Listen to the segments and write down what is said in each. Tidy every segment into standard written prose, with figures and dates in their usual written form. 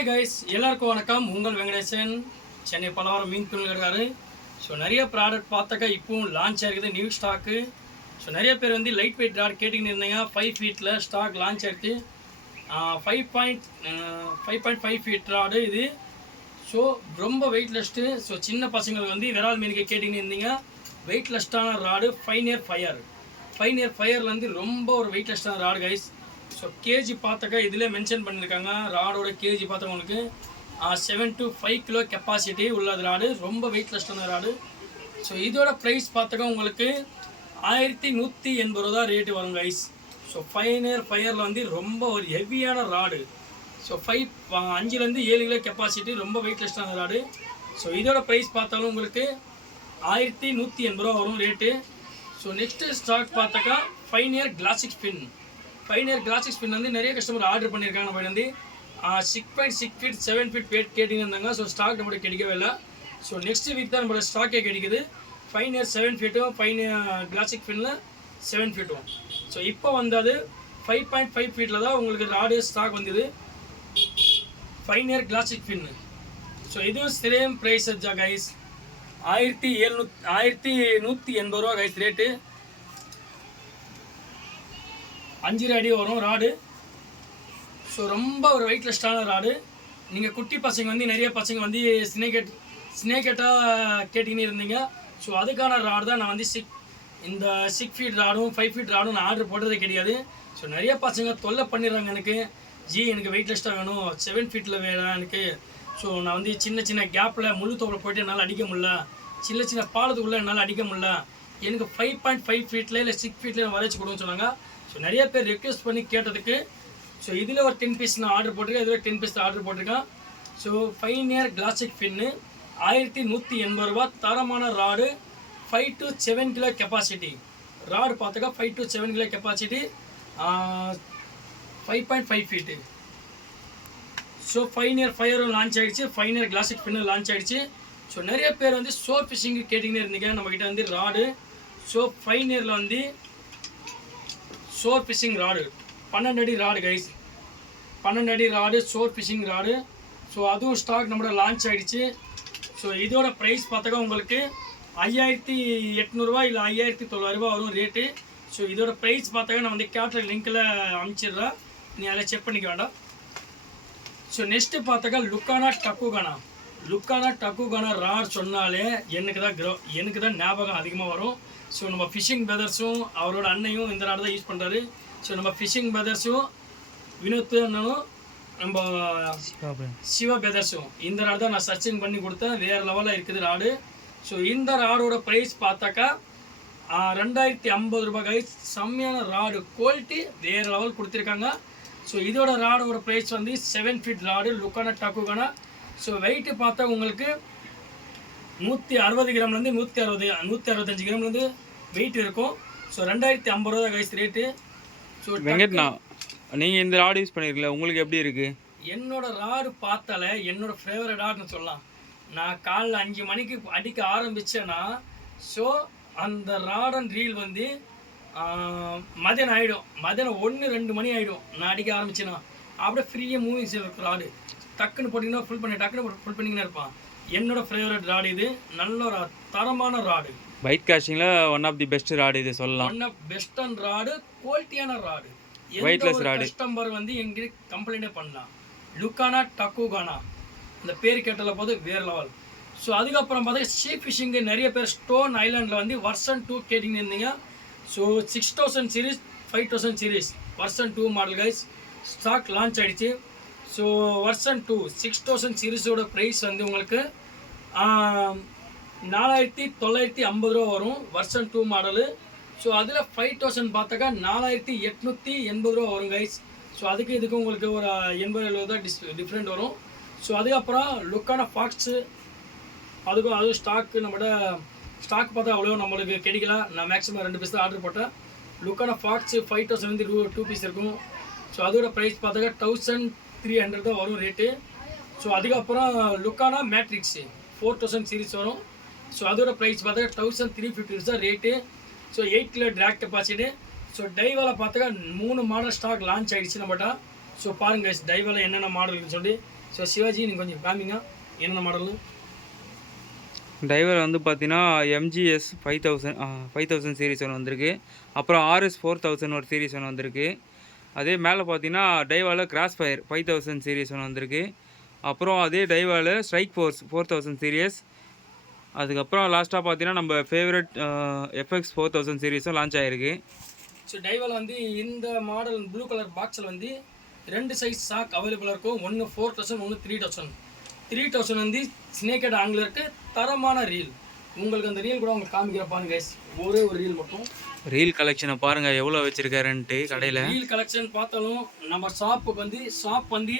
Hi guys, எல்லாருக்கும் வணக்கம். உங்கள் வெங்கடேசன், சென்னை பலவாரம் மீன் துணில் இருக்காரு. ஸோ நிறைய ப்ராடக்ட் பார்த்தாக்கா இப்போவும் லான்ச் ஆகிருக்குது, நியூ ஸ்டாக்கு. ஸோ நிறைய பேர் வந்து லைட் வெயிட் ராட் கேட்டிங்கன்னு இருந்தீங்க. 5 ஃபீட்டில் ஸ்டாக் லான்ச் ஆகிடுச்சு. 5.5 ஃபீட் ராடு இது. ஸோ ரொம்ப வெயிட்லெஸ்ட்டு. ஸோ சின்ன பசங்களுக்கு வந்து விரால் மீனுக்கு கேட்டிங்கன்னு இருந்தீங்க. வெயிட்லெஸ்ட்டான ராடு 5 நியர் ஃபயர் வந்து ரொம்ப ஒரு வெயிட்லெஸ்ட்டான ராடு கைஸ். ஸோ கேஜி பார்த்தாக்கா இதில் மென்ஷன் பண்ணியிருக்காங்க. ராடோட கேஜி பார்த்தவங்களுக்கு 7 to 5 கிலோ கெப்பாசிட்டி உள்ளது ராடு. ரொம்ப வெயிட்லெஸ்டான ராடு. ஸோ இதோட ப்ரைஸ் பார்த்தாக்கா உங்களுக்கு 1180 ரூபா தான் ரேட்டு வரும் கைஸ். ஸோ 5 நியர் ஃபயரில் வந்து ரொம்ப ஒரு ஹெவியான rod. So 5 to 7 kilo capacity, ரொம்ப வெயிட்லெஸ்டான ராடு. ஸோ இதோட ப்ரைஸ் பார்த்தாலும் உங்களுக்கு 1180 ரூபா வரும் ரேட்டு. ஸோ நெக்ஸ்ட்டு ஸ்டாக் பார்த்தாக்கா 5 near classic spin. 5 near classic spin வந்து நிறைய கஸ்டமர் ஆர்டர் பண்ணியிருக்காங்க. நம்ம வந்து 6.6 ஃபீட் 7 ஃபீட் வெயிட் கேட்டிங்க இருந்தாங்க. ஸோ ஸ்டாக் நம்மளுக்கு கிடைக்கவே இல்லை. ஸோ நெக்ஸ்ட் வீக் தான் நம்மளோட ஸ்டாக்கே கிடைக்குது. 5 நியர் 7 ஃபீட்டும் 5 நியர் கிளாசிக் ஸ்பின்னில் 7 ஃபீட்டும். ஸோ இப்போ வந்து அது 5.5 ஃபீட்டில் தான் உங்களுக்கு ராடு ஸ்டாக் வந்தது. 5 நியர் கிளாசிக் ஸ்பின்னு. ஸோ இதுவும் சேம் ப்ரைஸ் வச்சா கைஸ். 1180 ரூபா கைஸ் ரேட்டு. 5 அடி வரும் ராடு. ஸோ ரொம்ப ஒரு வெயிட்லெஸ்டான ராடு. நீங்கள் குட்டி பசங்க வந்து நிறைய பசங்க வந்து ஸ்னேக்கெட்டாக கேட்டிங்கன்னு இருந்தீங்க. ஸோ அதுக்கான ராடு தான் நான் வந்து 6 ஃபீட் ராடும் 5 ஃபீட் ராடும் நான் ஆர்டர் போட்டதே கிடையாது. ஸோ நிறைய பசங்க தொல்லை பண்ணிடுறாங்க எனக்கு. எனக்கு வெயிட்லெஸ்ட்டாக வேணும், 7 ஃபீட்டில் வேணும் எனக்கு. ஸோ நான் வந்து சின்ன கேப்பில் முழு தோப்பில் போய்ட்டு என்னால் அடிக்க முடியல, சின்ன பாலத்துக்குள்ளே என்னால் அடிக்க முடியல, எனக்கு 5.5 ஃபீட்டில் இல்லை 6 ஃபீட்டில் வரைச்சி கொடுன்னு சொன்னாங்க. ஸோ நிறைய பேர் ரெக்வெஸ்ட் பண்ணி கேட்டதுக்கு ஸோ இதில் ஒரு 10 பீஸ் நான் ஆர்டர் போட்டிருக்கேன், இதில் 10 பீஸ் ஆர்டர் போட்டிருக்கேன். ஸோ 5 நியர் கிளாசிக் பின்னு 1180 ரூபா. தரமான rod. 5 to 7 kilo capacity rod பார்த்துக்கா. 5 to 7 kilo capacity, 5.5 feet. So 5 near ஃபயரும் லான்ச் ஆகிடுச்சு, 5 நியர் கிளாசிக் பின்னு லான்ச் ஆகிடுச்சு. ஸோ நிறைய பேர் வந்து ஷோர் ஃபிஷிங்கு கேட்டிங்கன்னு இருந்தீங்க. நம்மக்கிட்ட வந்து ராடு. ஸோ 5 நியரில் வந்து ஷோர் ஃபிஷிங் ராடு 12 அடி ராடு கைஸ். 12 அடி rod shore fishing rod. So அதுவும் ஸ்டாக் நம்மளோட லான்ச் ஆகிடுச்சு. ஸோ இதோட ப்ரைஸ் பார்த்தாக்கா உங்களுக்கு 5800 ரூபா இல்லை 5900 ரூபா வரும் ரேட்டு. ஸோ இதோட ப்ரைஸ் பார்த்தாக்கா நான் வந்து கேட்டர் லிங்க்கில் அனுப்பிச்சிடுறேன், நீ அதில் செக் பண்ணிக்க வேண்டாம். ஸோ நெக்ஸ்ட்டு பார்த்தாக்கா லுக்கானா டக்குகானா ராட் சொன்னாலே எனக்கு தான் ஞாபகம் அதிகமாக வரும். ஸோ நம்ம ஃபிஷிங் பிரதர்ஸும் அவரோட அண்ணையும் இந்த ராடு தான் யூஸ் பண்ணுறாரு. ஸோ நம்ம ஃபிஷிங் பிரதர்ஸும் வினோத் அண்ணனும் நம்ம சிவா பிரதர்ஸும் இந்த ராடு தான் நான் சர்ச்சிங் பண்ணி கொடுத்தேன். வேறு லெவலில் இருக்குது ராடு. ஸோ இந்த ராடோட ப்ரைஸ் பார்த்தாக்கா 2050 ரூபாய் கைஸ். செம்மையான ராடு, குவாலிட்டி வேறு லெவல் கொடுத்துருக்காங்க. ஸோ இதோட ராடோட ப்ரைஸ் வந்து 7 ஃபீட் ராடு லுக்கானா டக்குகானா. ஸோ வெயிட்டு பார்த்தா உங்களுக்கு 160 கிராம்லேருந்து 165 கிராம்லேருந்து வெயிட் இருக்கும். ஸோ 2050 ரூபா கைஸ் ரேட்டு. ஸோ வெங்கட்ண்ணா, நீங்கள் இந்த ராடு யூஸ் பண்ணியிருக்கல, உங்களுக்கு எப்படி இருக்குது? என்னோட ராடு பார்த்தாலே என்னோட ஃபேவரட் ராடுன்னு சொல்லலாம். நான் காலைல 5 மணிக்கு அடிக்க ஆரம்பித்தேன்னா ஸோ அந்த ராடன் ரீல் வந்து மதியானம் ஆகிடும். மதியானம் 1-2 மணி ஆகிடும் நான் அடிக்க ஆரம்பிச்சேன்னா. அப்படியே ஃப்ரீயாக மூவிங்ஸ் இருக்கும் ராடு. டக்குன்னு போட்டிங்கன்னா டக்குன்னு ஃபுல் பண்ணிங்கன்னா இருப்பான். என்னோட ஃபேவரட் ராடு இது. நல்ல ஒரு தரமான ராடு. பைட் காஸ்டிங்கில் one of the best rod இது சொல்லலாம். ஒன் ஆஃப் பெஸ்டான ராடு, குவாலிட்டியான ராடு. Weightless rod. கஸ்டமர் வந்து எங்கிட்ட கம்ப்ளைண்டே பண்ணலாம். லுக்கானா டக்குகானா இந்த பேர் கேட்டல போது வேறு லெவல். ஸோ அதுக்கப்புறம் பார்த்தா ஷீ ஃபிஷிங்கு நிறைய பேர் ஸ்டோன் ஐலாண்டில் வந்து வெர்ஷன் 2 கேட்டிங்க இருந்தீங்க. So 6000 series 5000 series version 2 model guys stock launch ஆகிடுச்சு. ஸோ வெர்ஷன் 2 6000 சீரீஸோட ப்ரைஸ் வந்து உங்களுக்கு 4950 ரூபா வரும் வெர்ஷன் 2 மாடலு. ஸோ அதில் 5000 பார்த்தாக்கா 4880 ரூபா வரும் கைஸ். ஸோ அதுக்கு இதுக்கு உங்களுக்கு ஒரு 80-70 தான் டிஃப்ரெண்ட் வரும். ஸோ அதுக்கப்புறம் லுக்கான ஃபாக்ஸு அதுவும் ஸ்டாக்கு நம்மளோட ஸ்டாக் பார்த்தா அவ்வளோ நம்மளுக்கு கிடைக்கல. நான் மேக்ஸிமம் 2 பீஸ் தான் ஆர்டர் போட்டேன். லுக்கான ஃபாக்ஸு 5000 வந்து 2 பீஸ் இருக்கும். ஸோ அதோட ப்ரைஸ் பார்த்தாக்கா 1300 தான் வரும் ரேட்டு. ஸோ அதுக்கப்புறம் லுக்கானா மேட்ரிக்ஸு 4000 சீரீஸ் வரும். ஸோ அதோட ப்ரைஸ் பார்த்தாக்கா 1350 தான் rate. So 8 kilo drag capacity. So டைவாவில் பார்த்தாக்கா 3 மாடல் ஸ்டாக் லான்ச் ஆகிடுச்சு நம்மகிட்ட. ஸோ பாருங்கள் டைவாவில் என்னென்ன மாடல் இருக்குன்னு சொல்லி ஸோ சிவாஜி நீங்கள் கொஞ்சம் காமிங்க என்னென்ன மாடல்னு. டைவர் வந்து பார்த்தீங்கன்னா MGS 5000 சீரிஸ் ஒன்று வந்திருக்கு. அப்புறம் RS 4000 ஒரு சீரிஸ் ஒன்று வந்திருக்கு. அதே மேலே பார்த்தீங்கன்னா டைவாவில் கிராஸ் ஃபயர் 5000 சீரிஸ் ஒன்று வந்திருக்கு. அப்புறம் அதே டைவாவில் ஸ்ட்ரைக் ஃபோர்ஸ் 4000 சீரியஸ். அதுக்கப்புறம் லாஸ்ட்டாக பார்த்தீங்கன்னா நம்ம ஃபேவரட் FX 4000 சீரிஸும் லான்ச் ஆகிருக்கு. ஸோ டைவால் வந்து இந்த மாடல் ப்ளூ கலர் பாக்ஸில் வந்து 2 சைஸ் ஸ்டாக் அவைலபிளாக இருக்கும். ஒன்று 4000, ஒன்று 3000. 3000 வந்து ஸ்னேக்கட் ஆங்கிலருக்கு தரமான ரீல். உங்களுக்கு அந்த ரீல் கூட உங்களுக்கு காமிக்கிற பாருங்க கைஸ். ஒரே ஒரு ரீல் மட்டும். ரீல் கலெக்ஷனை பாருங்கள் எவ்வளோ வச்சுருக்காருன்ட்டு கடையில். ரீல் கலெக்ஷன் பார்த்தாலும் நம்ம ஷாப் வந்து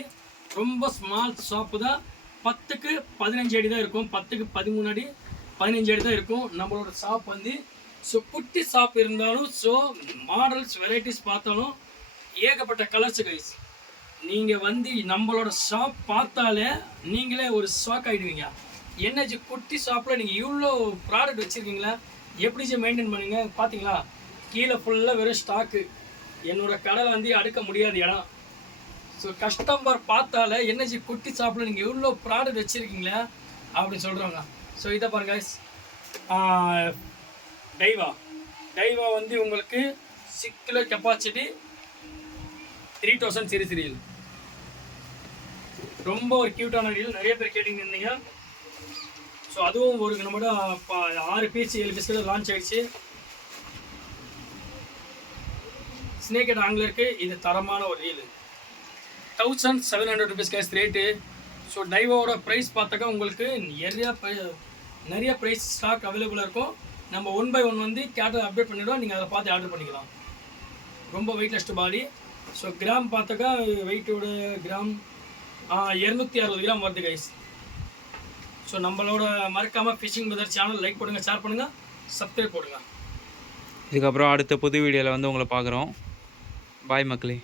ரொம்ப ஸ்மால் ஷாப்பு தான். 10க்கு 15 அடி தான் இருக்கும். 10க்கு 13 அடி 15 அடி தான் இருக்கும் நம்மளோட ஷாப் வந்து. ஸோ குட்டி ஷாப் இருந்தாலும் ஸோ மாடல்ஸ் வெரைட்டிஸ் பார்த்தாலும் ஏகப்பட்ட கலர்ஸ் கைஸ். நீங்கள் வந்து நம்மளோட ஷாப் பார்த்தாலே நீங்களே ஒரு ஷாக் ஆகிடுவீங்க. என்னச்சு குட்டி ஷாப்பில் நீங்கள் இவ்வளோ ப்ராடக்ட் வச்சுருக்கீங்களா, எப்படி மெயின்டைன் பண்ணுங்க பார்த்தீங்களா? கீழே ஃபுல்லாக வெறும் ஸ்டாக்கு. என்னோட கடையில் வந்து அடுக்க முடியாத இடம். ஸோ கஸ்டமர் பார்த்தாலே என்னச்சு குட்டி ஷாப்பில் நீங்கள் எவ்வளோ ப்ராடக்ட் வச்சுருக்கீங்களா அப்படின்னு சொல்கிறாங்க. ஸோ இதை பாருங்க கைஸ். டைவா வந்து உங்களுக்கு 6 கிலோ கெப்பாசிட்டி 3000 சீரிஸ் ரீல். ரொம்ப ஒரு க்யூட்டான ரீல். நிறைய பேர் கேட்டிங்க இருந்தீங்க. ஸோ அதுவும் ஒரு நம்மளோட 6 பீஸ் 7 பீஸ்ல லான்ச் ஆகிடுச்சு. ஸ்னேக்கட் ஆங்கிலருக்கு இது தரமான ஒரு ரீல். 1700 ருபீஸ் கேஸ் ரேட்டு. ஸோ டைவோட ப்ரைஸ் பார்த்தாக்கா உங்களுக்கு நிறைய ப்ரைஸ் ஸ்டாக் அவைலபிளாக இருக்கும். நம்ம 1 by 1 வந்து கேட்டல் அப்டேட் பண்ணிடுவோம். நீங்கள் அதை பார்த்து ஆர்டர் பண்ணிக்கலாம். ரொம்ப வெயிட்லெஸ்ட் பாடி. ஸோ கிராம் பார்த்தாக்கா வெயிட்டோட கிராம் 260 கிராம் வருது கைஸ். ஸோ நம்மளோட மறக்காமல் ஃபிஷிங் பிரதர் சேனல் லைக் பண்ணுங்கள், ஷேர் பண்ணுங்கள், சப்ஸ்கிரைப் பண்ணுங்கள். இதுக்கப்புறம் அடுத்த புது வீடியோவில் வந்து உங்களை பார்க்குறோம். பாய் மக்களே.